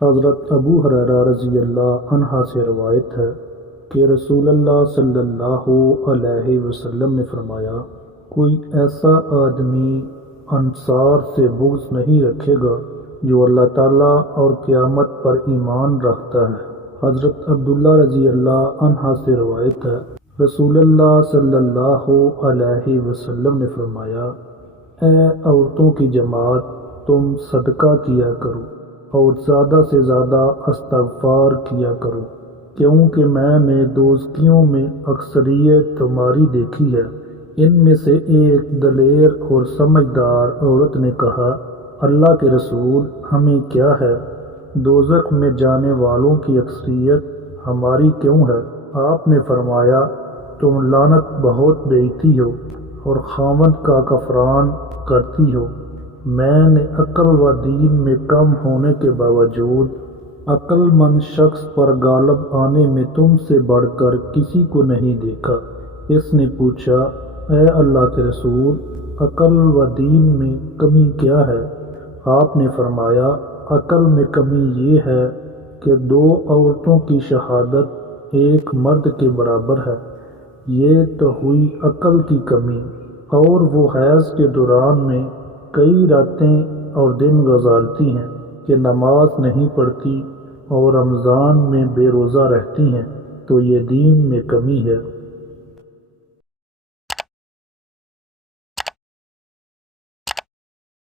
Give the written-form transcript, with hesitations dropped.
حضرت ابو ہریرہ رضی اللہ عنہ سے روایت ہے کہ رسول اللہ صلی اللہ علیہ وسلم نے فرمایا، کوئی ایسا آدمی انصار سے بغض نہیں رکھے گا جو اللہ تعالیٰ اور قیامت پر ایمان رکھتا ہے۔ حضرت عبداللہ رضی اللہ عنہ سے روایت ہے، رسول اللہ صلی اللہ علیہ وسلم نے فرمایا، اے عورتوں کی جماعت، تم صدقہ کیا کرو اور زیادہ سے زیادہ استغفار کیا کرو، کیونکہ میں نے دوزکیوں میں اکثریت تمہاری دیکھی ہے۔ ان میں سے ایک دلیر اور سمجھدار عورت نے کہا، اللہ کے رسول، ہمیں کیا ہے؟ دوزخ میں جانے والوں کی اکثریت ہماری کیوں ہے؟ آپ نے فرمایا، تم لعنت بہت بیچتی ہو اور خاوند کا کفران کرتی ہو۔ میں نے عقل و دین میں کم ہونے کے باوجود عقل مند شخص پر غالب آنے میں تم سے بڑھ کر کسی کو نہیں دیکھا۔ اس نے پوچھا، اے اللہ کے رسول، عقل و دین میں کمی کیا ہے؟ آپ نے فرمایا، عقل میں کمی یہ ہے کہ دو عورتوں کی شہادت ایک مرد کے برابر ہے۔ یہ تو ہوئی عقل کی کمی، اور وہ حیض کے دوران میں کئی راتیں اور دن گزارتی ہیں کہ نماز نہیں پڑھتی اور رمضان میں بے روزہ رہتی ہیں، تو یہ دین میں کمی ہے۔